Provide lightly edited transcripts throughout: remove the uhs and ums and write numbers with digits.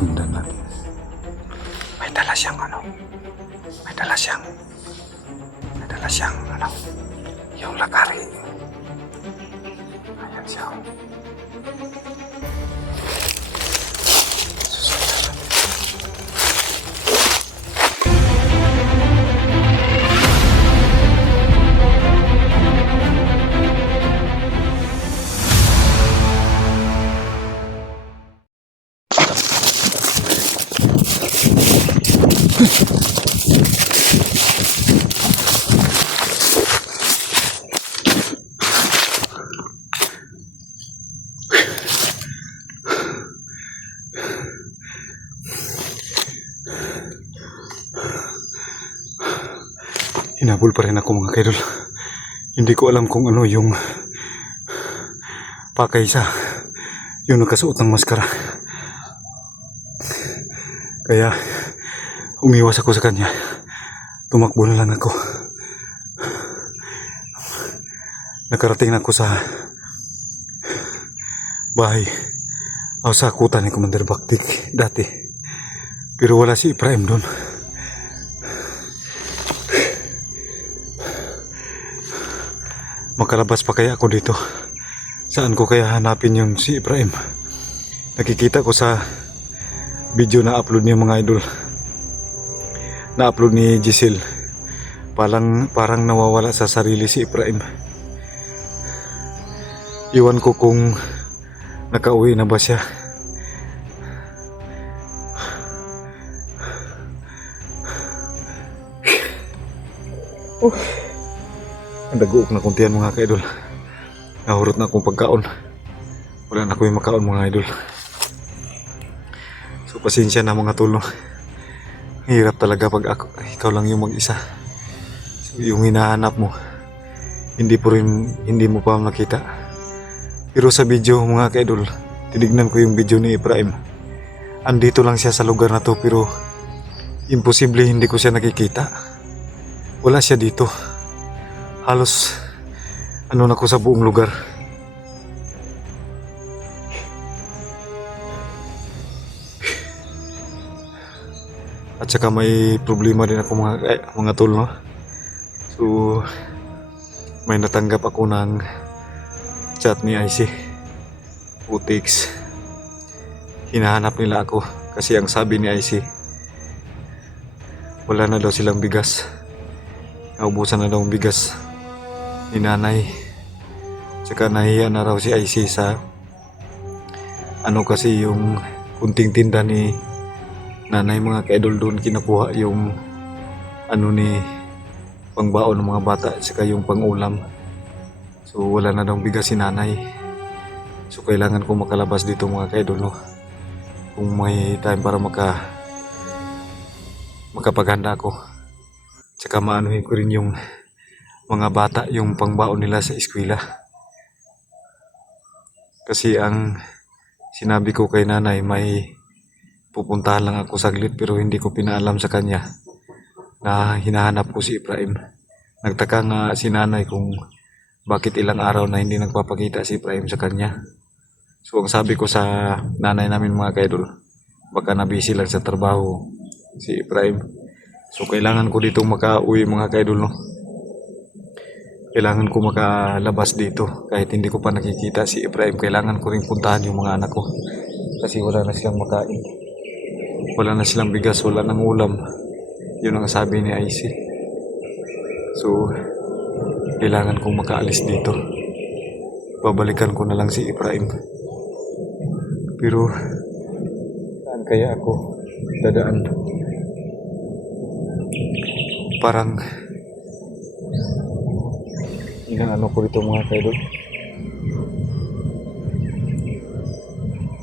Sundan natin. May dala siyang may dala siyang yung lakari. Ayan siya. Hinabol pa rin ako mga kaidol. Hindi ko alam kung ano yung pakay sa yung nakasuot ng maskara. Kaya umiwas ako sa kanya. Tumakbo na lang ako. Nakarating na ako sa bahay o sa kuta ni Commander Baktik dati. Pero wala si Ibrahim doon. Makalabas pa kaya ako dito? Saan ko kaya hanapin yung si Ibrahim? Nakikita ko sa video na upload niya mga idol. Na upload ni Giselle. Parang nawawala sa sarili si Ibrahim. Iwan ko kung nakauwi na ba siya. Nag-uok na kuntihan mga kaidol. Nahurot na akong pagkaon. Wala na ako yung makaon mga idol. So pasensya na mga tol, no? Hirap talaga pag ikaw lang yung mag-isa. So yung hinahanap mo, hindi mo pa nakita. Pero sa video mga kaidol, tinignan ko yung video ni Ibrahim. Andito lang siya sa lugar na to, pero imposible hindi ko siya nakikita. Wala siya dito. Halos na ko sa buong lugar. At saka may problema din ako mga tol, no? So may natanggap ako ng chat ni IC Utix. Hinahanap nila ako kasi ang sabi ni IC, wala na daw silang bigas. Naubusan na daw ang bigas ni nanay. Tsaka nahiya na raw si IC sa kasi yung kunting tinda ni nanay mga kaidol, doon kinakuha yung ni pangbaon ng mga bata tsaka yung pangulam. So wala na daw bigas si nanay. So kailangan ko makalabas dito mga kaidol, no? Kung may time para makapaghanda ako. Tsaka maanuhin ko rin yung mga bata yung pangbaon nila sa eskwela. Kasi ang sinabi ko kay nanay, may pupuntahan lang ako saglit, pero hindi ko pinaalam sa kanya na hinahanap ko si Ibrahim. Nagtaka nga si nanay kung bakit ilang araw na hindi nagpapakita si Ibrahim sa kanya. So ang sabi ko sa nanay namin mga kaidol, baka nabisi lang sa trabaho si Ibrahim. So kailangan ko dito makauwi mga kaidol, no? Kailangan ko makalabas dito kahit hindi ko pa nakikita si Ibrahim. Kailangan ko rin puntahan yung mga anak ko kasi wala na silang makain, wala na silang bigas, wala nang ulam. Yun ang sabi ni IC. So kailangan kong makaalis dito. Babalikan ko na lang si Ibrahim. Pero saan kaya ako dadaan? Parang ko dito mga kaidol.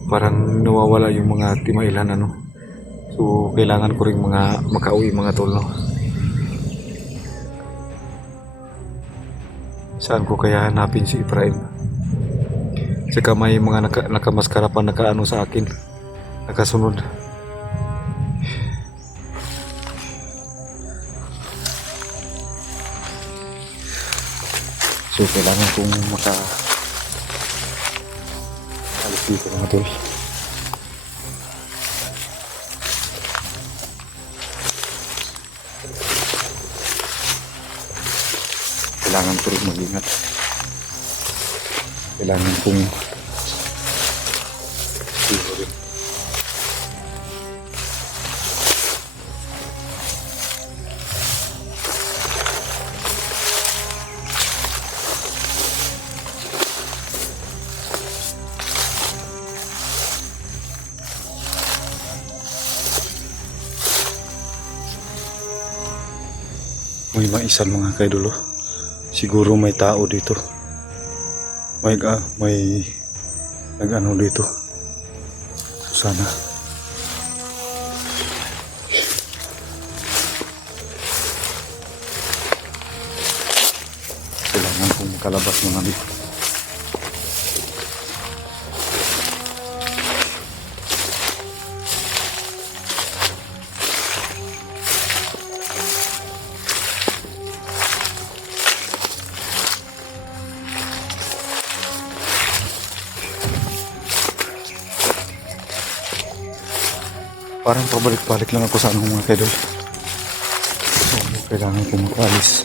Parang nawawala yung mga timailan, So kailangan ko rin makauwi mga tol, no? Saan ko kaya hanapin si Ibrahim? Saka may mga nakamaskara pa sa akin, nakasunod. So kailangan kong alis dito mga tol. Kailangan ko rin mag-ingat. Kailangan kong rin. May maisan mga kaidolo. Siguro may tao dito. May nag-ano dito. Sana. Kailangan kong makalabas mga dito. Parang pabalik-balik lang ako sa anong mga kaidol. So, kailangan ko mag-alis.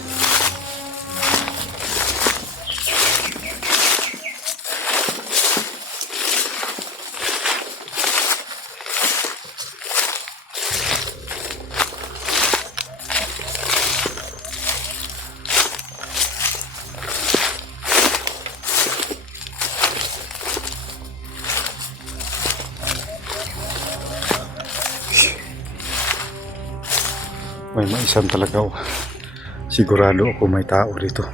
May maisan talaga ako. Sigurado ako may tao dito.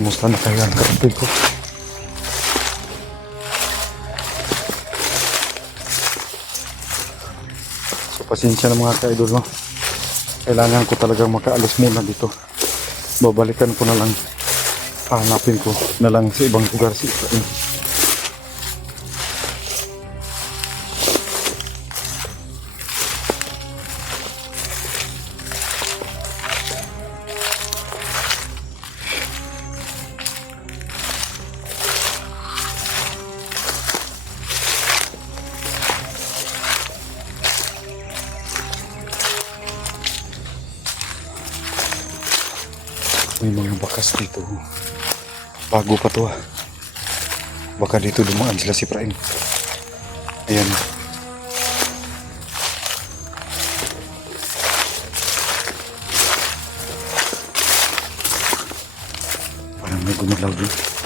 Kumusta na kayo ang kapatid ko? So pasensya na mga ka-idol, no? Kailangan ko talagang makaalis muna dito. Babalikan ko na lang. Hanapin ko na lang sa ibang lugar si Efraim. May mga bakas dito. Bago pa to, baka dito dumaan sila si Efraim. Ayan. Parang may gumalaw dito.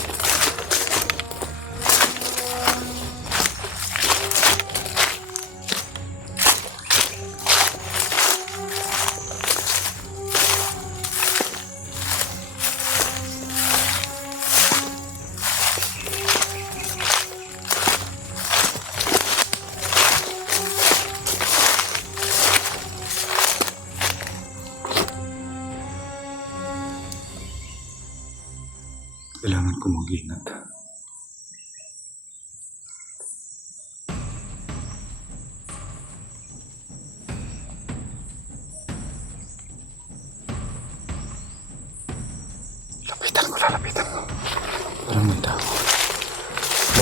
Kailangan ko mag-ingat. Lalapitan ko. Parang may tao.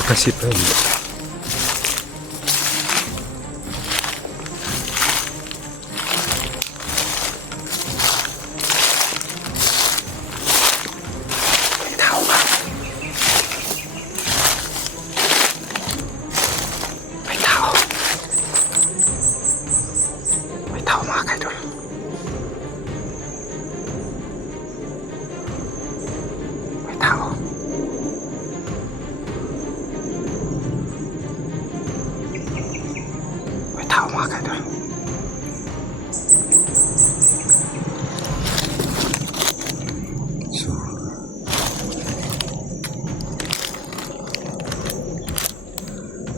Baka si Efraim. So,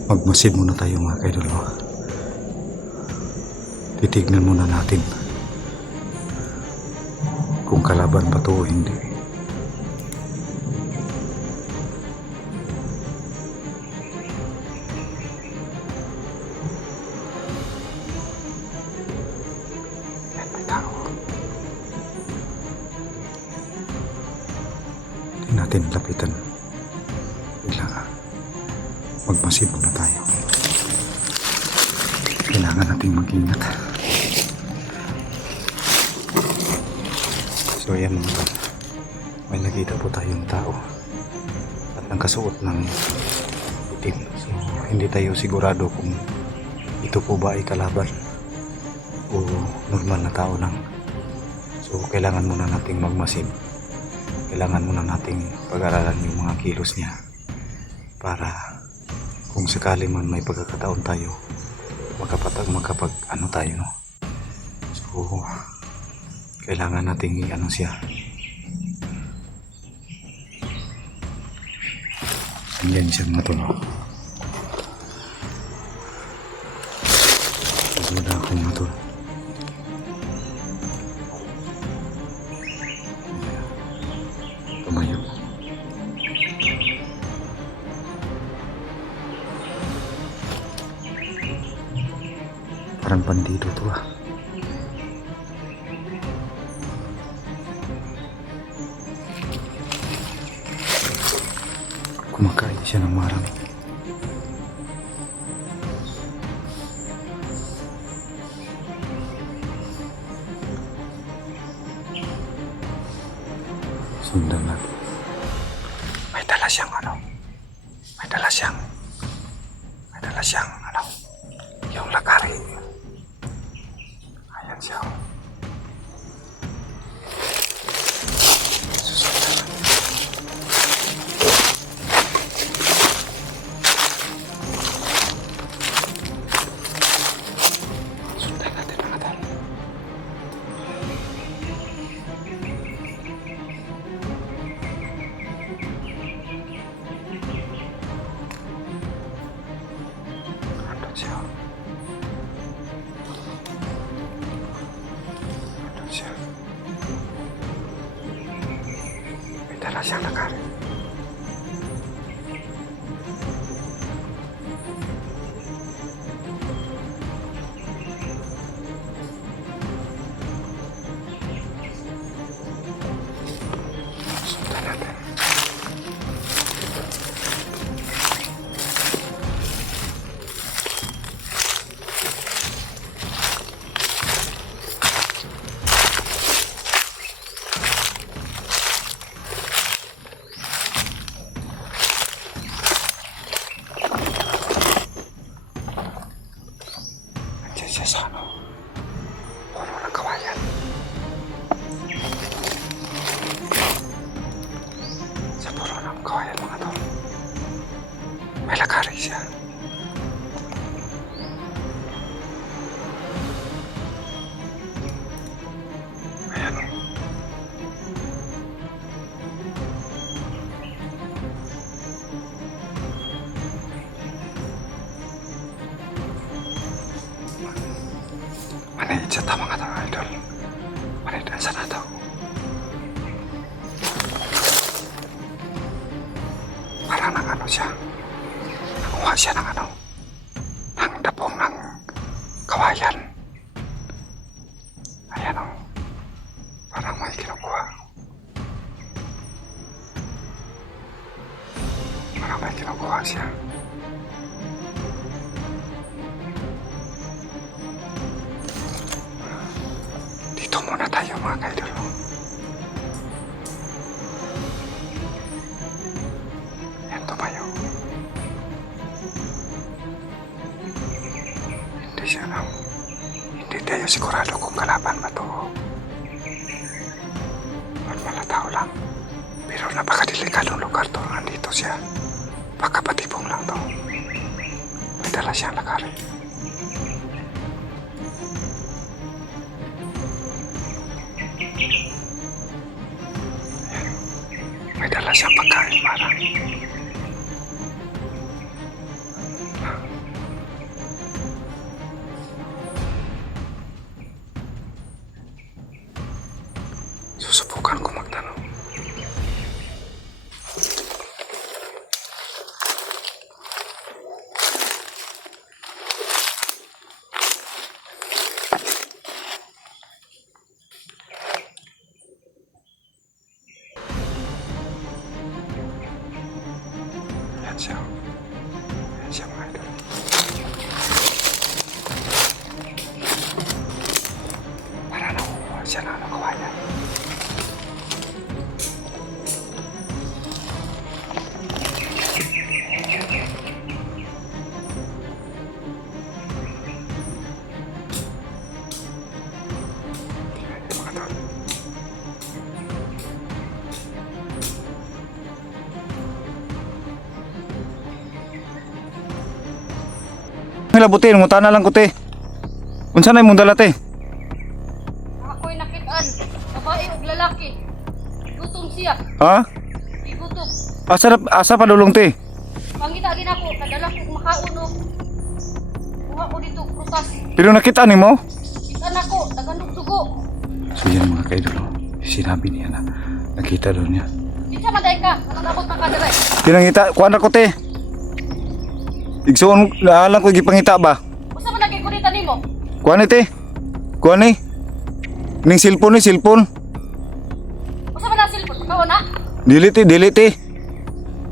magmasid muna tayo mga kaidol. Titignan muna natin kung kalaban ba to o hindi. May tao. Hindi natin lapitan. Bigla. magmasid muna tayo. Kailangan nating mag-ingat. So ayan mga tol, may nakita po tayong tao at nagkasuot ng itim. So hindi tayo sigurado kung ito po ba ay kalaban o normal na tao lang. So kailangan muna nating magmasid. Kailangan muna nating pag-aralan yung mga kilos niya para kung sakali man may pagkakataon tayo makapag ano tayo, no? So kailangan nating ano siya. Andyan siya mga to, no? Wala akong mga to. Tumayo. Parang bandido to, ah. Kumakain siya ng marami. Sundan natin. May dala siyang ano? May dala siyang ano? Yung lakari. Ayan siya. Susundan natin. Sundan natin mga tol. Andun siya. Andun siya. May dala siyang lakari. Sundan natin. Andiyan siya sa ano? Puno ng kawayan. Sa puno ng kawayan mga tol. May lakari siya. Ayan o. Manahid siya ta mga tol, idol. Manahid ang sana daw. Parang nang ano siya. Nakuha siya ng ano. Ng dapong ng kawayan. Ayan o. Parang may kinukuha. Parang may kinukuha siya. Dito muna tayo mga kaidol. Yan, tumayo. Hindi siya lang. Hindi tayo sigurado kung kalaban ba to. Normal na tao lang. Pero napakadelikadong lugar to. Andito siya. Baka patibong lang to. May dala siyang lakari. Ayan. May dala siyang pagkain parang. Susubukan ko magtanong. Ayan siya. Hilabutin, ngutana lang ko te. Unsa na imong dala te? Ako'y nakitaan, babae ug lalaki. Gutom siya, Ha? igutom. Asa pa dulong te? Pangita gid ako, kadala ko makaon og kuha ko dito prutas. Pero nakita nimo? Kitaan ako, daganong dugo. So yan mga kaidol, sinabi niya na nakita daw niya. Kinsa man day ka, nakabot na ka dire. Pinangita, kuan ako te. Igsoon, naalang ko gipangita ba? Usa man lagi kunita nimo? Kuan ni te. Kuan ni. Ning cellphone ni cellphone. Usa man na cellphone ka na? Dili te.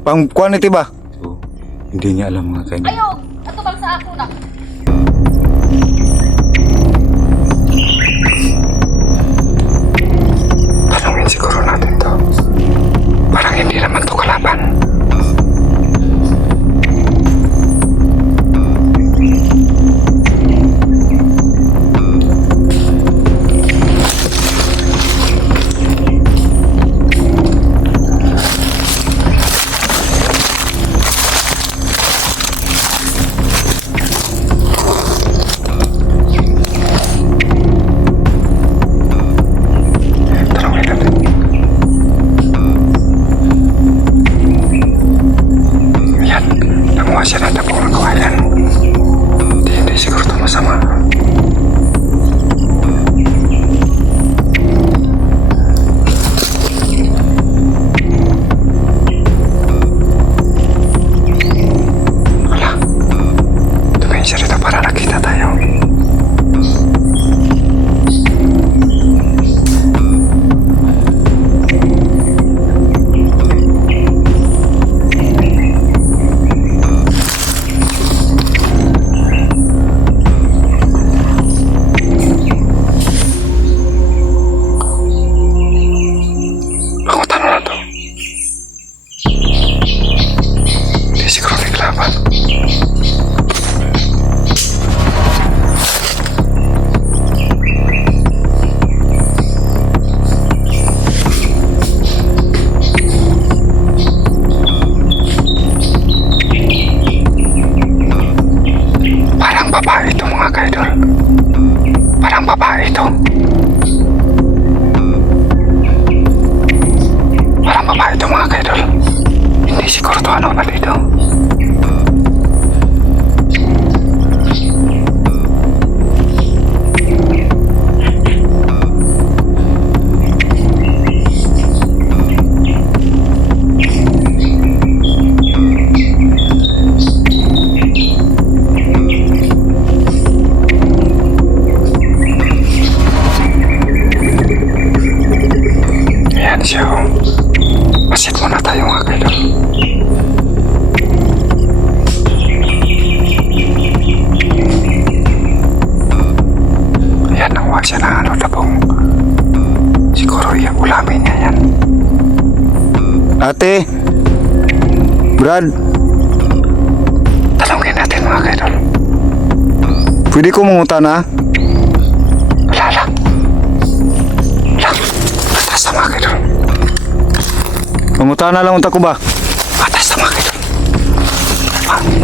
Pang kuan ni te ba? So, hindi niya alam mga kaidol. Ayo, ato bang sa ako na. Tanungin siguro natin to. Parang hindi naman to kalaban. Tanungin natin. Yan, nanguha siya ng tapong ng kawayan. Hindi siguro ito masama. Wala. Tumingin siya rito para nakita tayo. Ako tanong na to. Hindi siguro naglaban. Parang babae ito mga kaidol. Parang babae ito. Parang babae ito mga kaidol. Hindi siguro ito ano ba dito. Ayan siya oh. Pasit muna tayo mga kaidol. Ayan, nakuha siya ng ano, labong. Siguro yung ulamin niya yan. Ate! Brad! Talungin natin mga kaidol. Pwede ko mangutan ha? Wala lang. Atas na mga kaidol. Mangutan na lang unta ko ba? Atas na mga kaidol.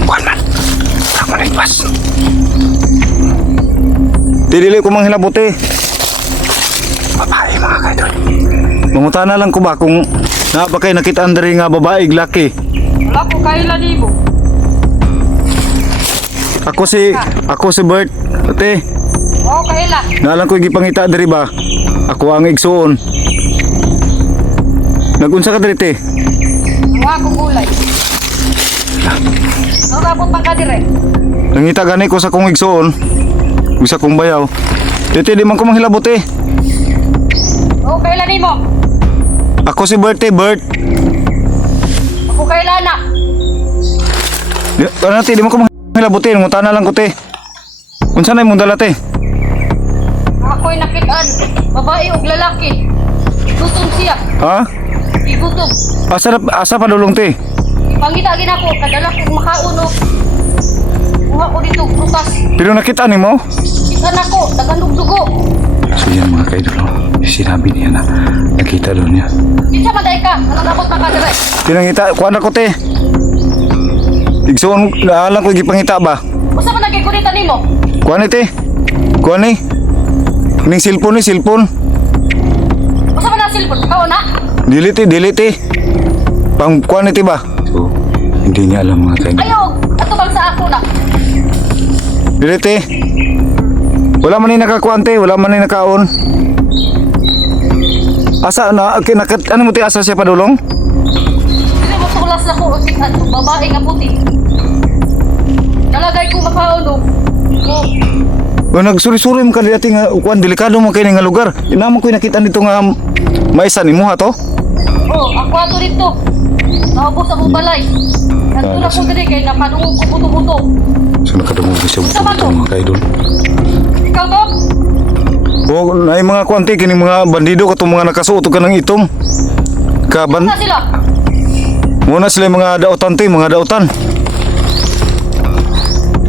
Kuhan man. Wala mo na ipas. Dili ko manghinabuti. Babae mga kaidol. Mangutan na lang ko ba kung na ba kayo nakita andari nga babae laki? Wala ko kailan nimo. Ako si Bert. Ate, Oo, kaila. naalang ko gipangita diri ba? Ako ang igsuon. Nagunsa ka diri te? Mga ko gulay. Nakabot man ka dire. Nangita gani ko sa kong igsuon. Usa kong bayaw. Tete di man ko manghilabot eh. Oo, kailan nimo. Ako si Bert eh, Bert. Ako kailan na. Ano te, di man ko manghilabot eh. Ngutana lang ko te. Unsa na imong dala te? Mga ako'y nakitaan. Babae o lalaki. Gutom siya. Ha? Igutom. Asa pa dulong te? Pangita gina ko, kadala ko makaon o. Kuha ko dito, prutas. Pero nakita ni mo? Kita na ko, nagandugdugo. So yan mga kaidol, sinabi niya na nakita doon niya. Kita maday ka, nalabot na ka dire. Pinangita, kuha na ko te. Igsoon, naalang ko gipangita ba? Basta man nagkikunita ni mo. Kuha ni te. Kuha ni. Ning cellphone ni, cellphone. Basta man na silpon, kao na. Dili te. Pang kuha ni te ba? So, hindi niya alam mga kaidol. Ayaw, ato bang sa ako na. Dili te. Wala man ni nakakuan te, wala man ni nakaon. Asa na, ano mo te, asa siya padulong? Hindi mo tulas na ko, at babae nga puti. Nalagay ko makaon o. O nagsuri-suri mo kanila nga kuan delikado mo kay nga lugar. Inaman ko nakita dito nga maisa nimo ha to. Oh, ako ato dito. Naubos ang balay. Nagtula ko diri kay nakadungog ko buto-buto. So nakadungog siya buto mga kaidol. Ikaw to? O nay mga kuan te kini mga bandido katong mga nakasuot ka ng itom. Kaban Na sila. muna sila yung mga dautan te, mga dautan.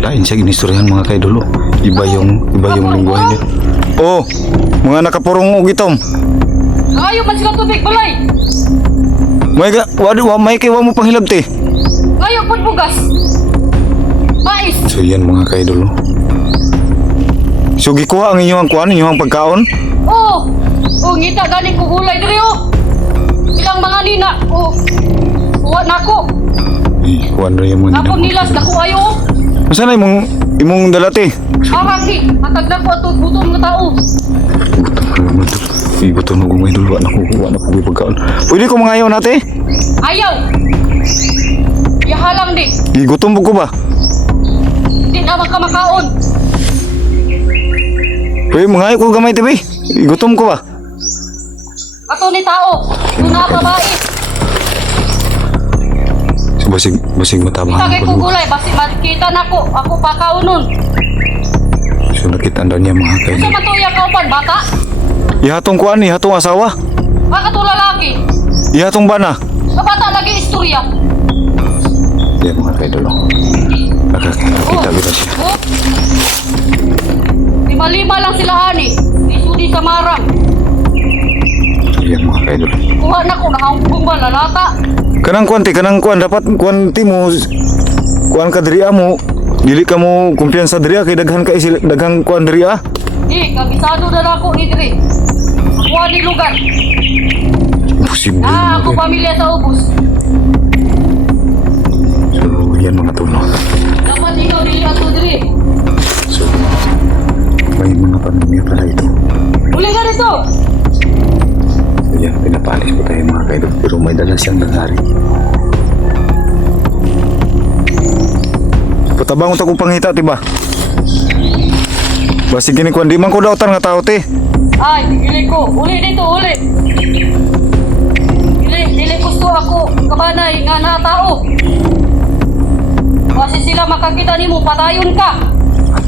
Lain siya ginistoryahan mga kaidol. Iba yung lingwahe niya. Oh, mga nakapurong og itom. Ayaw man sila tubig balay. May kay wa mo panghilab te. Ayaw pud bugas. Mais. So yan mga kaidol. So gikuha ang inyong kuan, inyong pagkaon. Oh. Oh, ngita galing ko gulay diri oh. Ilang mga nina. Oh. Kuha na ko. Kuan ra yung mga Napon nilas na ko ayo. Masa na imong dala te? Araki, matag na ko ato gutom nga tao. Gutom na gumay dulu na ko pagkaon. Pwede ko mangayaw nate? Ayaw. Yahalang di. Gutom ko ba? Di na makamakaon. Pwede mangayaw ko gamay te be. Gutom ko ba? Ato ni tao. Una babae. So basig matabang Tagay ko. ko gulay. Basi makita na ko. Ako pakaunon. So nakita niya mga Sa kaidol. matuya ka upan, bata? Ihatong kuan, ihatong asawa. Baka to lalaki. Ihatong bana. Sa bata lagi istorya. Yan mga kaidol. Nakakita ba siya? Oh. Lima-lima lang sila ani. Isudi sa marang. Yan mga kaidol. Kuha na ko. Nakahubong ba lalata? Kanang kuan dapat kuan ti mo kuan ka diri mo. Dili ka mo kumpiyansa diri kay daghang kuan diri ah. Di, kabisado na ako ni Dre. Kuha ni lugar. Posible. Ako pamilya sa ubos. So yan mga tulo. Dapat ikaw dili ato Dre. So may mga pamilya pala ito. Uli ka rito. So yan pinapalis po tayo mga kaidol pero may dala siyang nangyari. Patabang ko pangita tiba. Basi gini kuan di man ko dautan nga tao te. Ay, dili ko. Uli dito, uli. Dili gusto ako kabanay nga na tao. Kasi sila makakita nimo patayon ka.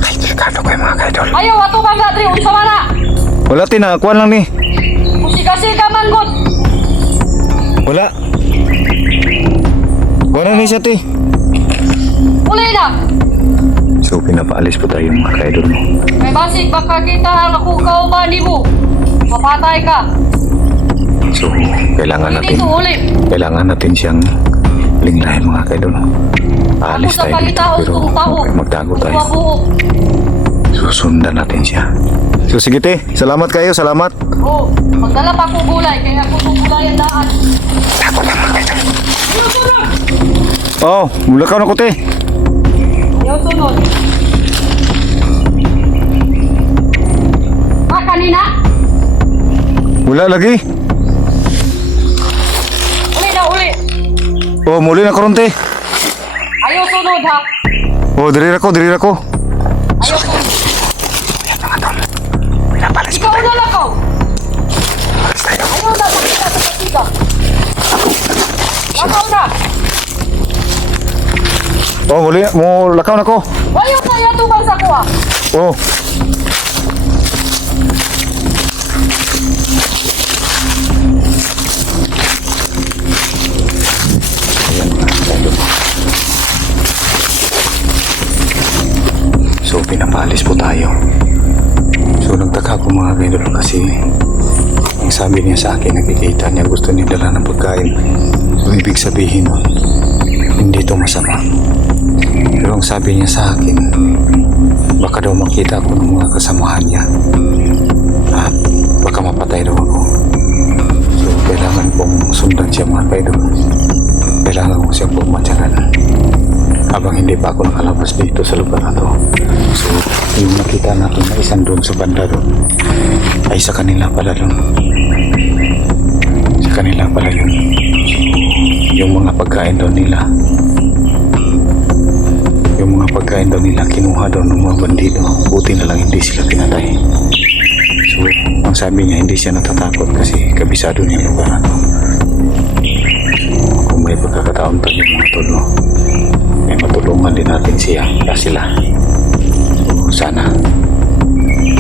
Ay, delikado kayo mga kaidol. Ayaw ato bang Dre unsa man na. Wala tina, kuan lang ni. Musika-sika man gud. Wala. Wala ni siya te. Uli na. So pinapaalis po tayo mga kaidol mo. May basig baka kita ang ako kauban mo. Mapatay ka. So kailangan Hindi natin to uli. siyang linglahin mga kaidol. Aalis Ako sa tayo dito palitaon pero kong tao. magtago tayo. Buo. Susundan natin siya. So sige te, salamat kayo, salamat. Oh, magdala pa ko gulay kaya ako itong gulay ang daan. Ako lang mga kaidol. Ayaw sunod. Oh, mula ka na ko te. Ayaw sunod. Kanina? Wala lagi. Uli na uli. Oh, muli na karon te. Ayaw sunod ha. Oh, diri ko. Ayaw sunod. Pinapalis Ikaw na lang ko. Ayaw na makita sa katiga. Lakaw na. Oh, muli mo lakaw na ko. Ayaw na yan tubang sa kuha. Oh. aalis po tayo. So nagtaka ako mga kaidol kasi ang sabi niya sa akin, nakikita niya gusto niya dala ng pagkain. So ibig sabihin nun, hindi to masama. Pero ang sabi niya sa akin, baka daw makita ako ng mga kasamahan niya at baka mapatay daw ako. So kailangan pong sundan siya mga kaidol. Kailangan ko siyang pumatyagan habang hindi pa ako nakalabas dito sa lugar na to. So yung nakita natin na isang doon sa banda doon ay sa kanila pala doon. Sa kanila pala yun. Yung mga pagkain daw nila, yung mga pagkain daw nila kinuha daw ng mga bandido. Buti na lang hindi sila pinatay. So ang sabi niya, hindi siya natatakot kasi kabisado niya yung lugar na to. Kung may pagkakataon tayo mga tulo, may matulungan din natin siya sila. So sana,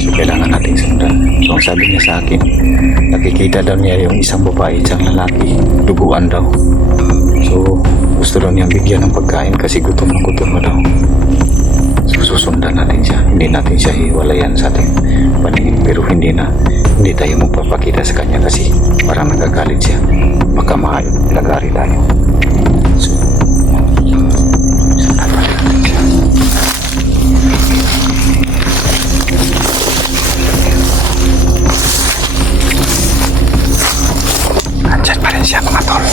so kailangan natin sundan. So ang sabi niya sa akin, nakikita daw niya yung isang babae, isang lalaki, duguan daw. So gusto daw niyang bigyan ng pagkain kasi gutom na daw. So susundan natin siya, hindi natin siya hiwalayan sa ating paningin, pero hindi tayo magpapakita sa kanya kasi parang nagagalit siya, baka mailagari tayo. So sundan pa rin natin siya. Andyan pa rin siya mga tol.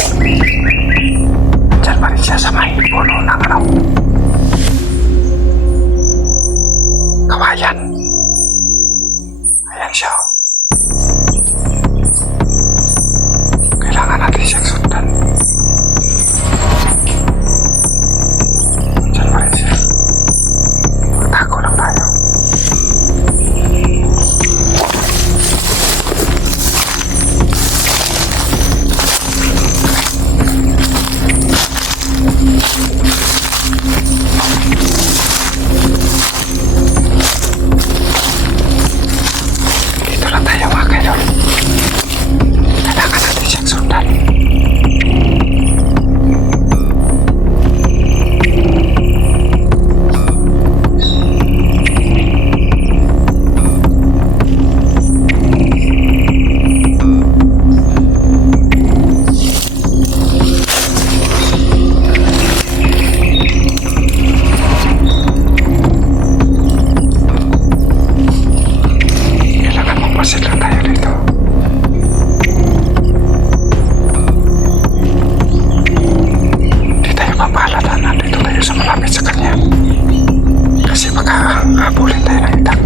Andyan pa rin siya sa may puno ng kawayan. Ayan siya. Kailangan natin siyang sundan. Andyan pa rin siya. Magtago lang tayo. Dito lang tayo mga kaidol. Kailangan natin siyang sundan. Kailangan magpasit lang tayo dito. Hindi tayo mapaalatan. Nandito tayo sa malapit sa kanya. Kasi baka habulin tayo ng itak.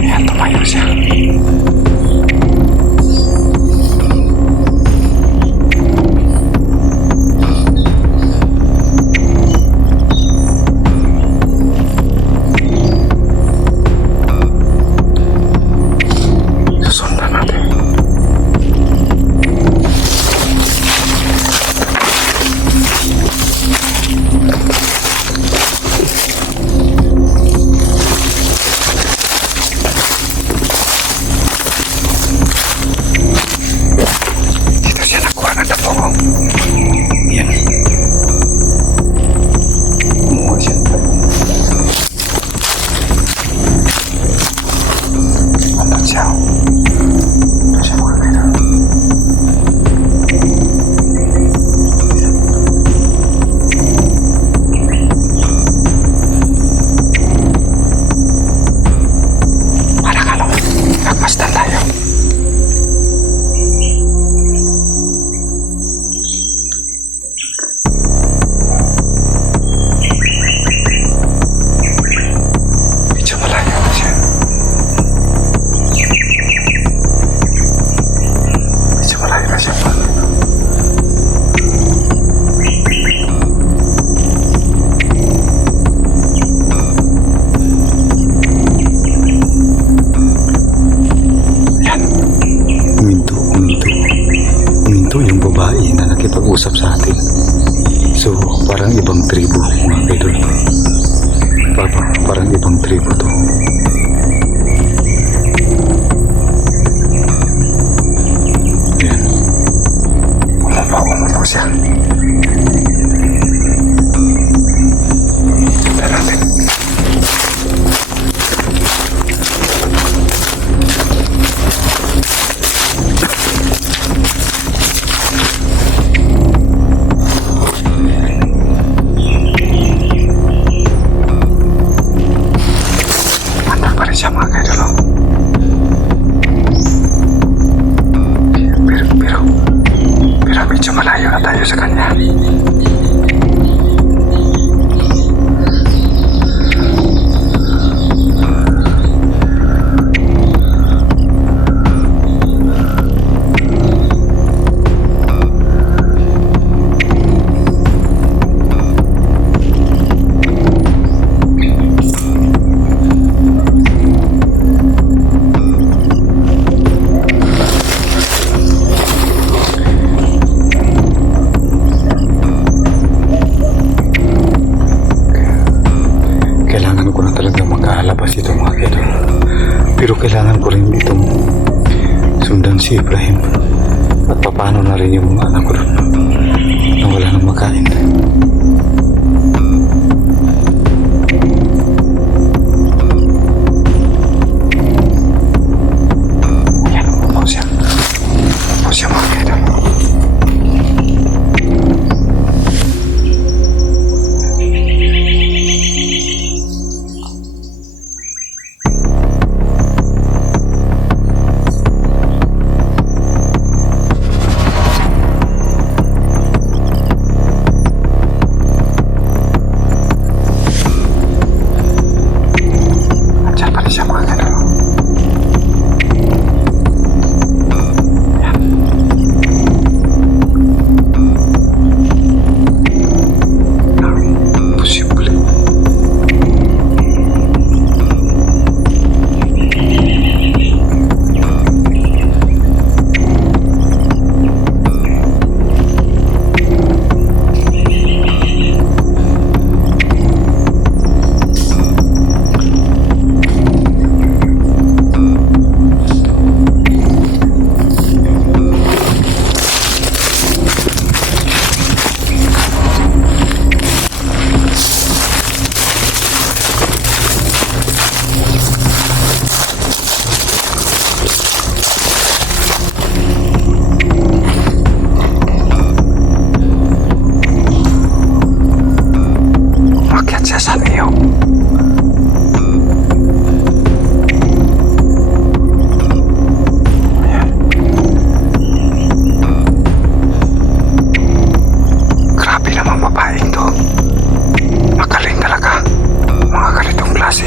Ayan, tumayo siya. Susundan natin. Dito siya nakuha ng dapong. Yan. Kumuha siya ng dapong. Andun siya. Andun siya mga kaidol. Para ka lang. Nagmasdan tayo. Medyo malayo na siya. Medyo malayo na siya pa. Yan. Uminto yung babae na nakipag-usap sa atin. So parang ibang tribo mga kaidol. Parang ibang tribo to. Yan. Umupo siya. Tignan natin. Kailangan ko na talaga magkalabas dito mga kaidol. Pero kailangan ko rin ditong sundan si Ibrahim. At paano na rin yung mga anak ko doon na wala nang makain. Ayan, upo siya. Upo siya mga kaidol. Andiyan pa rin siya mga kaidol. Posible. Umakyat siya sa niyo. Ayan. Grabe naman babaeng to. Magaling talaga. Mga ganitong klase.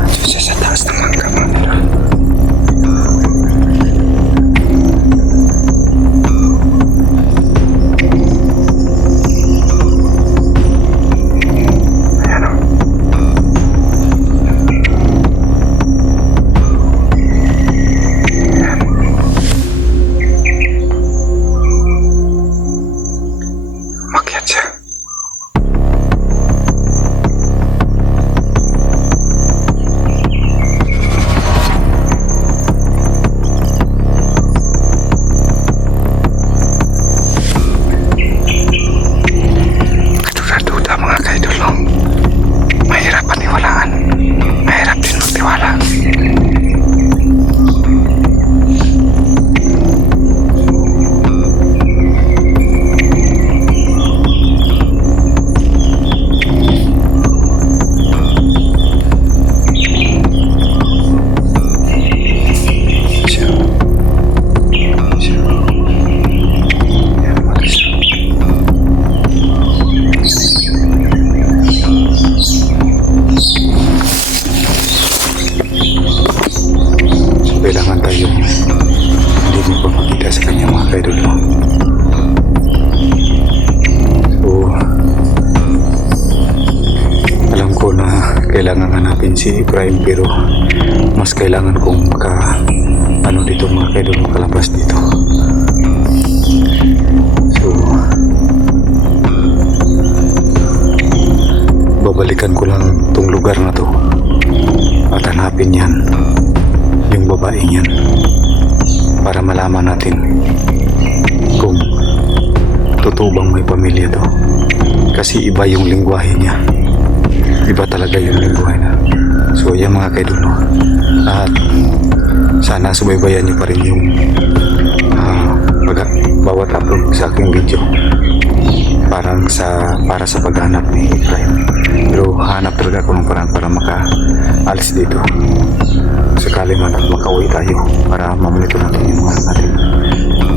Andiyan siya sa taas ng mangga mga kaidol. Ayan o. Ayan. Umakyat siya. Kaduda-duda mga kaidol, no? Mahirap paniwalaan. Mahirap din magtiwala. Siya. Siya. Ayan, umalis siya. So, kailangan tayo hindi mo pa makita sa kanya mga kaidol, no? So, alam ko na kailangan hanapin si Ibrahim pero mas kailangan kong ano dito mga kaidol, makalabas dito. So, babalikan ko lang tong lugar na to at hanapin yan, yung babaeng yan, para malaman natin kung totoo bang may pamilya to, kasi iba yung lingwahe niya. iba talaga yung buhay na. So yan mga kaidol, no? At sana subaybayan niyo pa rin yung bawat upload sa aking video para sa paghanap ni Efraim. Pero hanap talaga ako ng parang para makaalis dito sakali man at makauwi tayo para mamonitor natin yung mga natin.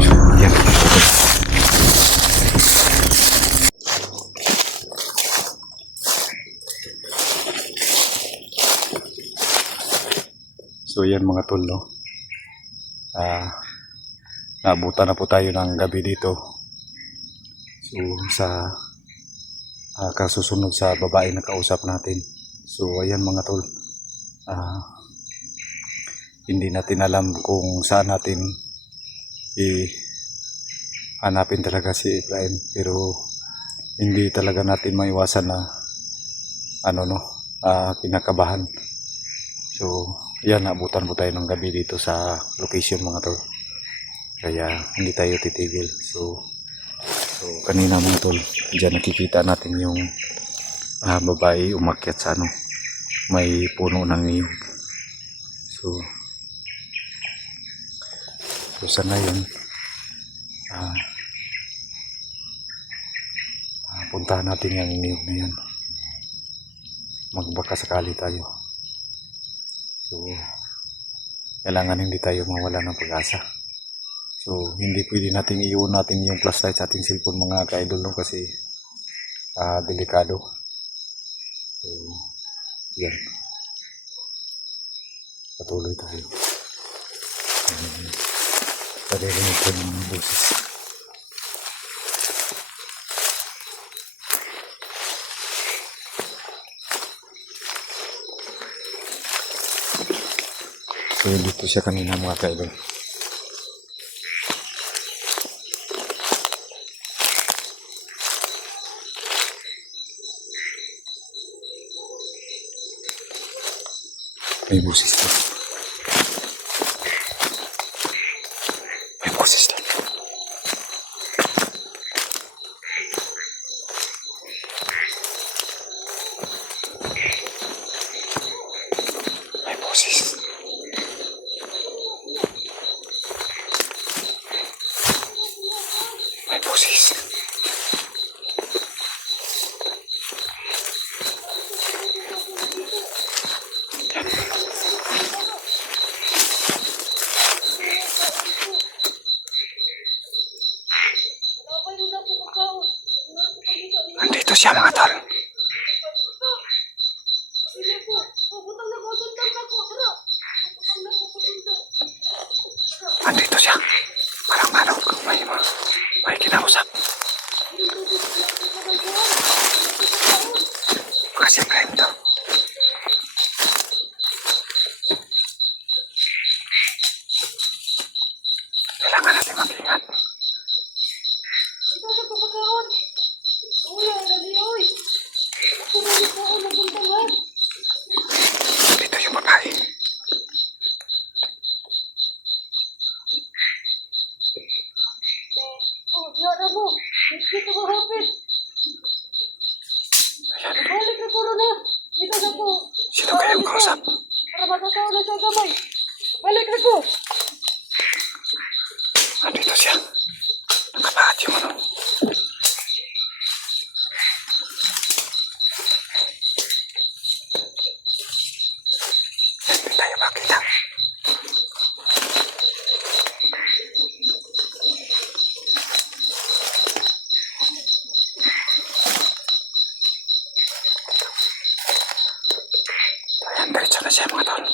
So yan. So yan mga tol, no? Naabutan na po tayo ng gabi dito. So sa kasusunod sa babae na kausap natin. So ayan mga tol. Hindi natin alam kung saan natin hanapin talaga si Efraim, pero hindi talaga natin maiwasan na kinakabahan. So yan, naabutan po tayo ng gabi dito sa location mga tol. Kaya hindi tayo titigil. So kanina mga tol, dyan nakikita natin yung babae umakyat sa may puno ng niyog. So sa ngayon, puntahan natin yung niyog na yan. Magbaka sakali tayo. So kailangan hindi tayo mawala ng pag-asa. So hindi pwede natin iyon natin yung flashlight sa ating cellphone mga ka-idol, no? Kasi delikado. So yan, patuloy tayo. Parinig ko ng mga boses. So dito siya kanina mga ka-idol. May boses na. May boses na. May boses. May boses. Andito siya mga tol. Andito siya. Parang may kinausap. Kasi Efraim to. Kailangan natin mag-ingat. Dito yung babae. Sino kaya yung kausap? Andito siya. Nakabahat yung Hindi tayo makita. Ayan, diretso na siya mga tol.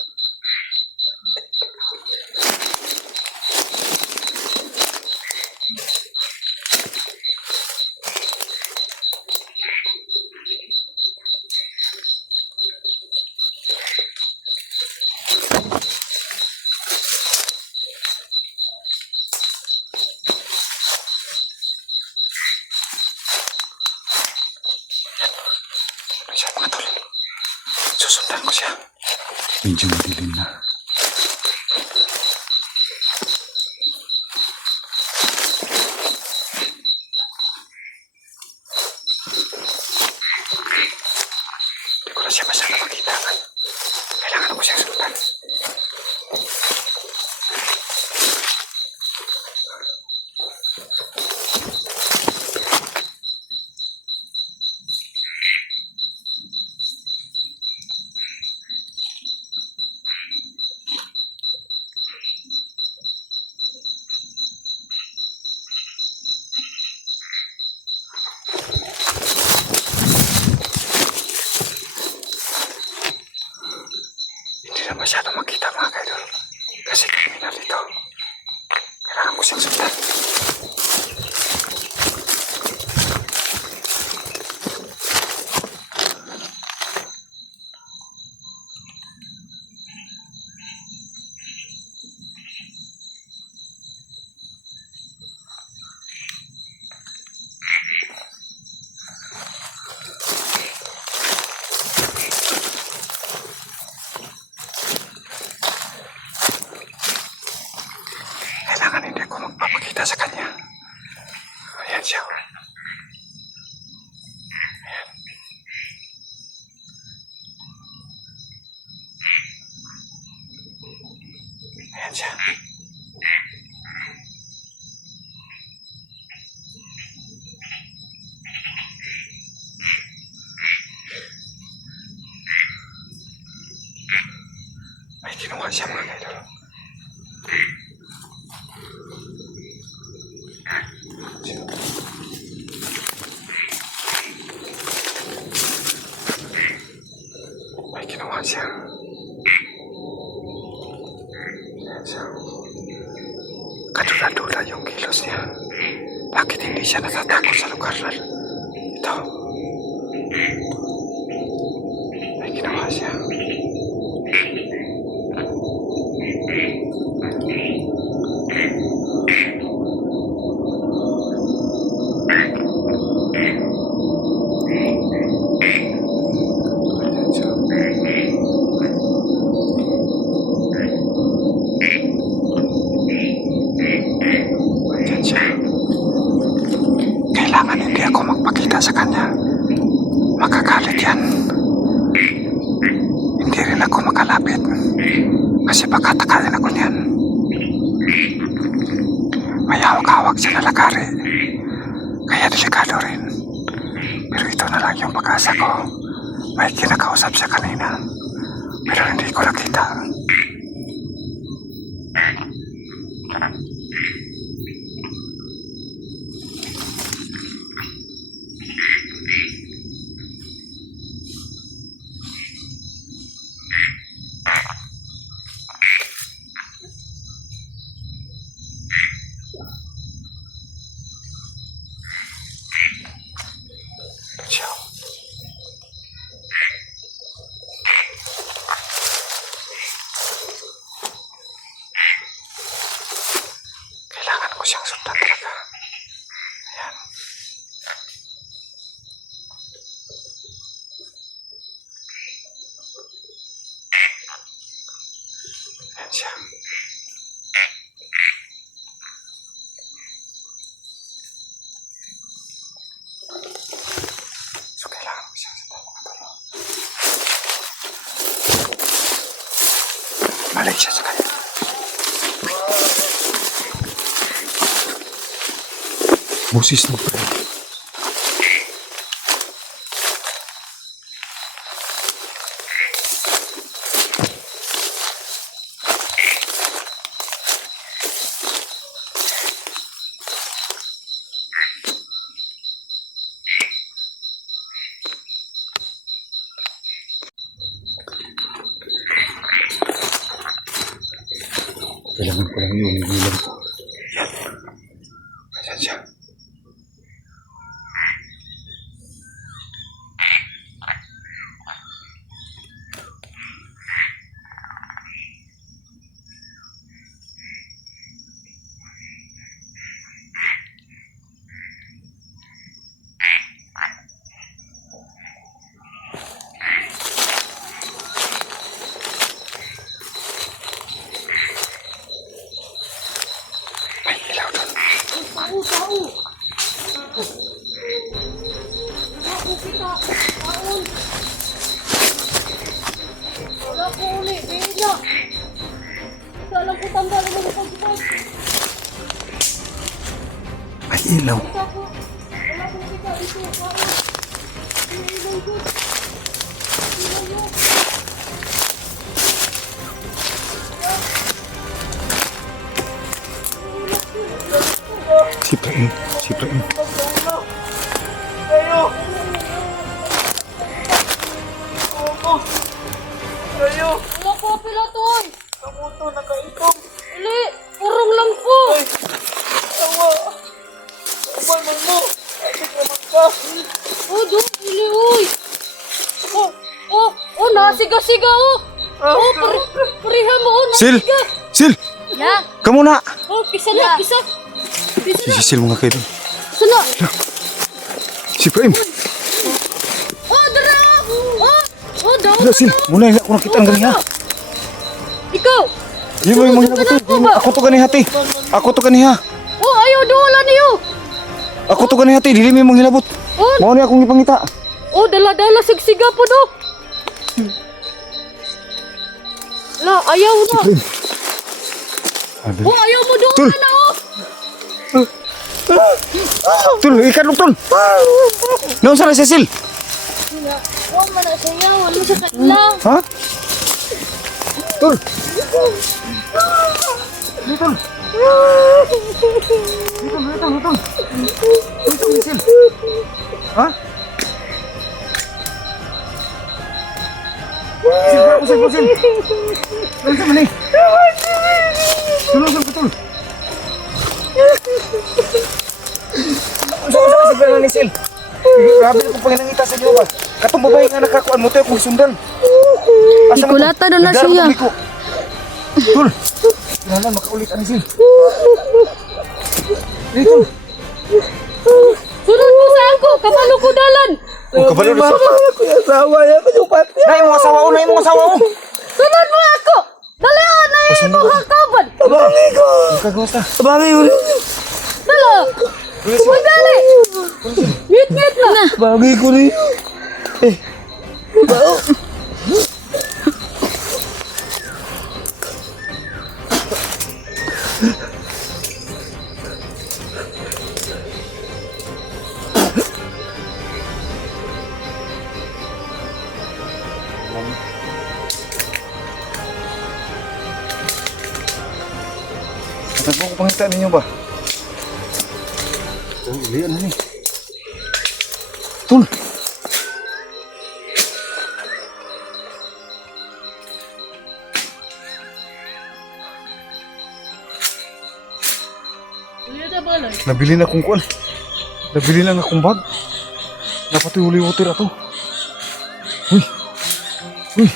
Siya mga tol. Susundan ko siya. Medyo madilim na. Hindi ko naman siya masyado makita. Kailangan ko siyang sundan. Hindi na masyado makita mga kaidol. Kasi kriminal ito. Kailangan ko siyang sundan. Kailangan hindi ako magpapakita sa kanya. Ayan siya. Ayan. Ayan siya. May ginawa siya mga kaidol. May ginawa siya. Ayan siya. Kadula-dula yung kilos niya. Bakit hindi siya natatakot sa lugar na ito? May ginawa siya. Ayan siya. Ayan siya. Kailangan hindi ako magpakita sa kanya. Makakalit yan. Hindi rin ako makalapit. Kasi baka takain ako niyan. May hawak-hawak siya na lagari. Kaya delikado rin. Pero ito na lang yung pag-asa ko. May kinakausap siya kanina. Pero hindi ko nakita. Siya. Kailangan ko siyang sundan talaga. Ayan. Ayan siya. So, kailangan ko siyang sundan mga tolo. Mali siya sa kanya. Busis mo pa. Kailangan ko lang yung ulam ko. Yan. Ayan siya. May ilaw doon. Tahu. Tahu kita. Tahu. ako uli. Bila. Salang ko tanda naman ako kita. Ay, ilaw. Kita ko. Wala akong kita dito. Para. Ilaw ko. Ilaw yun. Si Ibrahim. Si Ibrahim. Wala ko pila to ay. Ako to, nakaitong. Uli, urong lang po. Ay, tawa. Uban mo. Ay, naman ka. Oh, doon, uli, uy. Nasiga-siga, oh. Parihan mo, oh, Sil! nasiga. Sil! Ya. Kamu na! Oh, pisa na, pisa. Pisa Si na, Sil mga kaidol. pisa na. Si Ibrahim. Oh, dara. Daw. Wala, Sil. Muna hindi ako nakita ang ganiha. Ikaw. Di mo yung mga Sunod ka nabuto. na ako ba? Ako to ganiha, ti. Ako to ganiha. Oh, ayaw dola niyo. Ako to ganiha, ti. Dili mo yung hilabot. Oh, Mao ni akong ipangita. oh, dala-dala sigsiga po do. La, ayaw na. Ibrahim. Abi. Oh, ayaw mo doon Tul. na, oh. Tul, ikan lu, Tul. Naon sa si Sil? Huwag mo na sayaw. Ano sa kanila? Ha? Tul. Ha? Sil, sil. Tul sa mani. Tulong betul. Sa pera ni Sil. Grabe ko panginangita sa iyo ba. Katong babae nga nakakuan mo tayo kung sundan. Ikulata doon na siya. Tul. Kailangan makaulit ang Sil. Dito. Sunod mo sa ako. Kapalo ko dalan. Oh, kabalo na sa. Nay mo asawa o, nay mo asawa o. Sunod mo ako. Dalihan na yun mo hakaban. Kagawas na. Dala. Madali. Ngit-ngit na. Bagay ko rin. Ano ko pangita ninyo ba? Ito, ilian na ni. Tul! Nabili na akong kuwan. Nabili lang akong bag. Napatihuli-utir ato. Uy! Uy!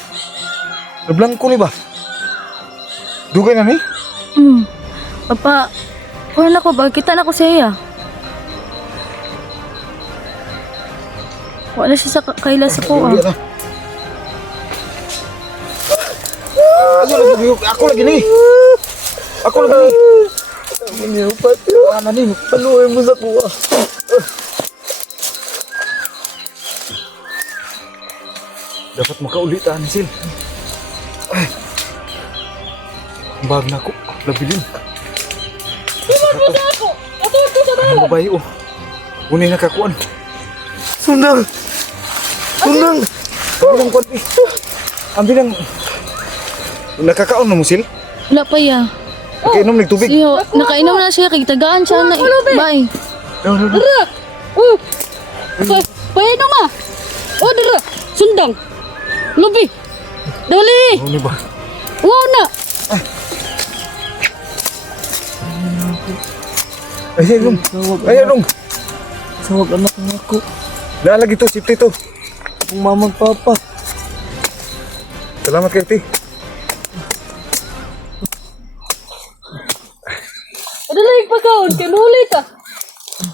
Nablangko ni ba? Dugay na ni? Papa, wala ko ba? Kita na ko siya. Wala siya sa kaila sa ko. Uli na. Ako lagi ni. Ako lagi ni. Ini upat yo. Ana ni, paluoy mo sa kuha. Dapat makaulitan ni Sil. Ay. Ang bag na ko, labilin. Sunod mo sa ako. Atod ko sa Ang dalan. babae oh. Unay nakakuan. Sundang. Sundang. Ang bilang kuan. Ang bilang nakakaon na mo Sil. Wala pa ya. Nakainom ng tubig. Siyo, nakainom na siya. Kay tagaan siya na. Bye. Dara. Painom ah. Oh, dara. Sundang. Lubi. Dali. Ano ni ba? Wow na. Ay, Dong. Ay, Dong. Sawag anak ng ako. Lalagi to, safety to. Ang mamang papa. Salamat kay Ti. Adalig pagkaon. Kinulit ah.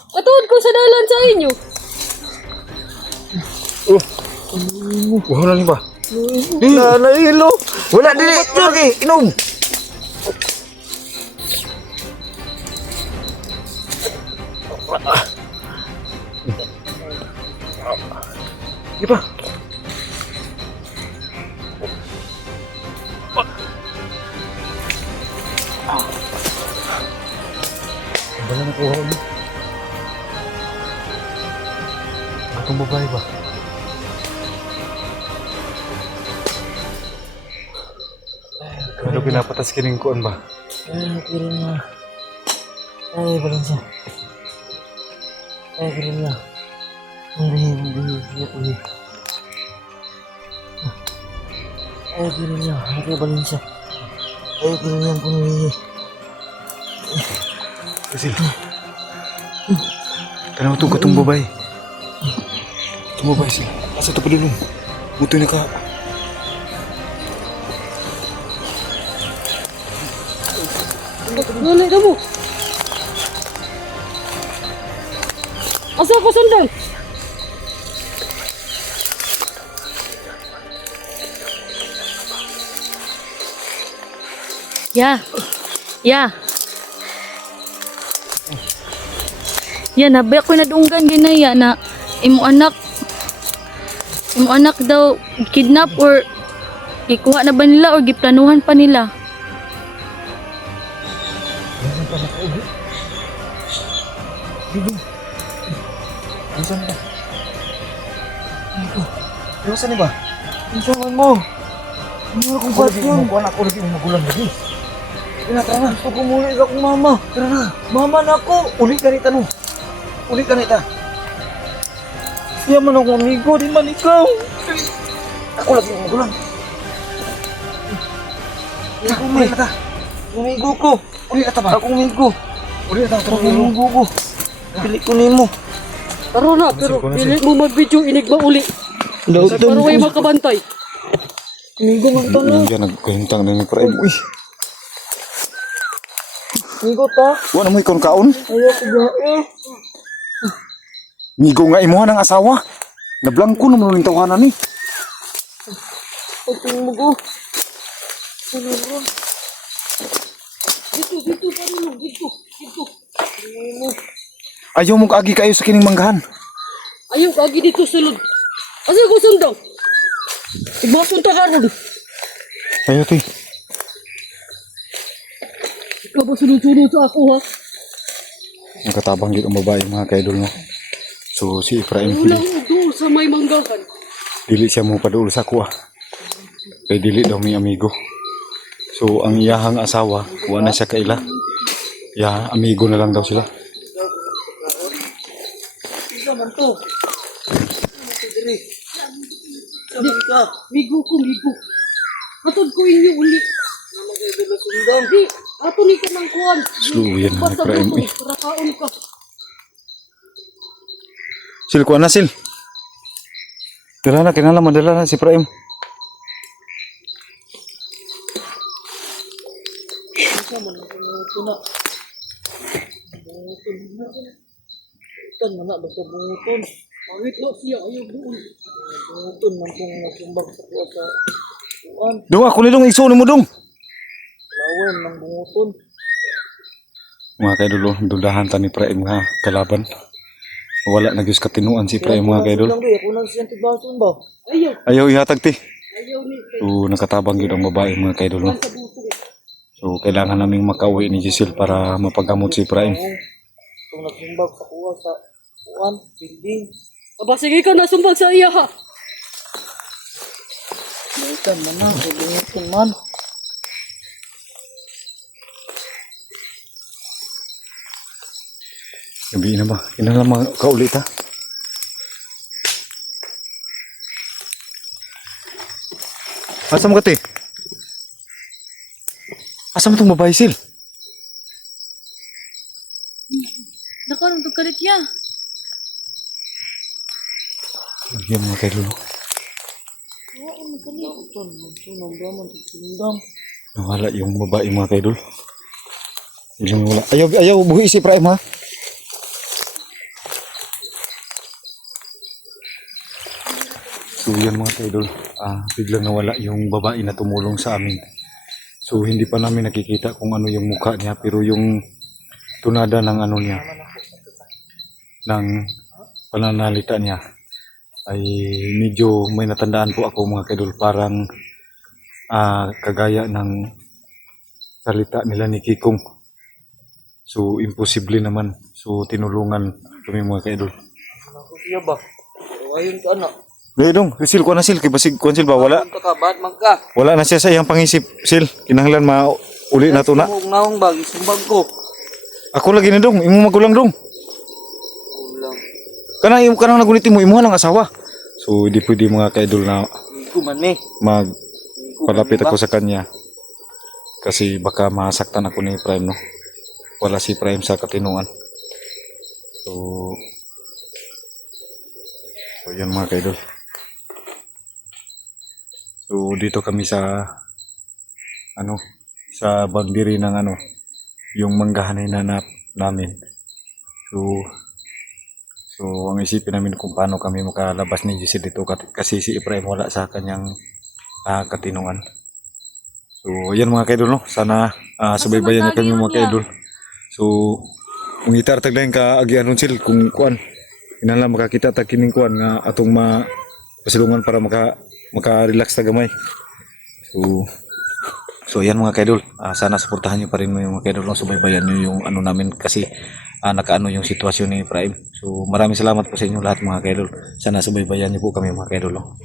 Atod ko sa dalan sa inyo. Wala ni ba? Nanailo. Wala dili. Lagi, inom. Di ba? Wala nakuha ulit. Atong babae ba? Ano pinapatas kining kuan ba? Ay, nakirin na. Ay, balansa. Ay, kirin na. Hindi. Ay, kirin na. Ay, balansa. Ay, kirin na kung hindi. Basil. Tanaw itong katong babae. Itong babae sila. Asa ito padulong? Buto na ka. Nanay na mo. Asa ko sandal? Ya. Ya. Ya, nabi ako nadunggan ginaya na imo anak daw kidnap or ikuha na ba nila or giplanuhan pa nila? Ansan ba? Ay ko. Iwasan ba? Ansan mo? Ano akong question? Kung anak ko lagi mo magulang lagi. Tara na. Gusto ko muli ka kong mama. Tara na. Mama na ako. Uli ka nita no. Uli ka nita. Siya man akong amigo. Di man ikaw. Ako lagi mo magulang. Ako may. Amigo ko. Uli ka ba? Akong amigo. Uli ka ta. Akong amigo ko. Pili ko nimo. Taro na, pero pili mo mag-video inig ba uli? Para way makabantay. Amigo nga tanong. Yan, nagkahintang na ni Praim. Uy, Amigo ta. wala mo ikon kaon. Ayaw ko ba eh. Migo nga imuha ng asawa. Nablangko naman ng tawanan ni. Pagting mo ko. Dito, parang dito. Ayaw mo kaagi kayo sa kining manggahan. Ayaw kagi dito sulod. Asa ko sundang? Igmasun ta karon. Ayaw, ti. Ikaw ba sunod-sunod sa ako ha? Nakatabang yun ang babae mga kaidol mo. So si Efraim Ulang doon sa may manggahan. dili siya mo paduol sa kuha. Kay dili daw may amigo. So ang iyahang asawa, wala na siya kaila. Ya, amigo na lang daw sila. Isa man to. Migo. Atod ko inyo uli. Di, ato ni ka ng kuhan. Sluyan na ni Basta Efraim. dito, para kaon ka. Sil, kuha na sil. Dala na, kinala madala na si Efraim. Isa man ito na. Bunguton man na. Basta bunguton. Pangit na siya, ayaw doon. Bunguton man kung nasumbag sa kuha sa kuhan. Dong, ako nilong iso ni mo dong. Lawan ng bunguton. Mga kaidol, dudahan ta ni Efraim nga kalaban. Wala na gyud katinuan si Efraim mga kaidol. Ako nang siyang tibason ba? Ayaw, Ayaw ihatag ti. ayaw ni. So nakatabang yun ang babae mga kaidol. No? Sa buto. So kailangan naming makauwi ni Giselle para mapagamot si Efraim. Kung nagsumbag sa kuha sa kuhan, building. Aba, sige ka nasumbag sa iya ha. Ito man na. Bunguton man. Gabi na ba? Kinala mga kaulit ha? Asa mo kati? Asa mo itong babae sil? Nakaroon to kalit ya. Yan mga kaidol. Nawala yung babae mga kaidol. Ilang wala. Ayaw buhi si Efraim ha? So yan mga kaidol, biglang nawala yung babae na tumulong sa amin. So hindi pa namin nakikita kung ano yung mukha niya, pero yung tunada ng ano niya, ng pananalita niya ay medyo may natandaan po ako mga kaidol, parang kagaya ng salita nila ni Kikong. So imposible naman. So tinulungan kami mga kaidol. Ako siya ba? O, ayun ka na. Dahil dong, sil ko na sil kay basig kon sil ba wala. Ayun ka, ba't man ka? Wala na siya sa iyang pangisip sil. Kinahanglan mauli na to na. Sumug na akong bag, isumbag ko. Ako lagi na dong, imo magulang dong. Kulang. Kanang nagunit mo imo lang asawa. So hindi pwede mga kaidol na Hindi ko man eh. magpalapit ako sa kanya. Kasi baka masaktan ako ni Prime no. Wala si Prime sa katinuan. So yan mga kaidol. So dito kami sa sa boundary ng yung manggahan na hinanap namin. So ang isipin namin kung paano kami makalabas ni Giselle dito kasi si Ephraim wala sa kanyang katinungan. So yan mga kaidol no. Sana subaybayan niyo kami mga kaidol. So kung itartag lang ka agian nun sil kung kuan inala makakita ta kining kuan nga atong pasilungan para maka-relax ta gamay. So yan mga kaidol, sana suportahan niyo pa rin yung mga kaidol, no? Subaybayan niyo yung namin kasi nakaano yung sitwasyon ni Prime. So maraming salamat po sa inyo lahat mga kaidol. Sana subaybayan niyo po kami mga kaidol. No?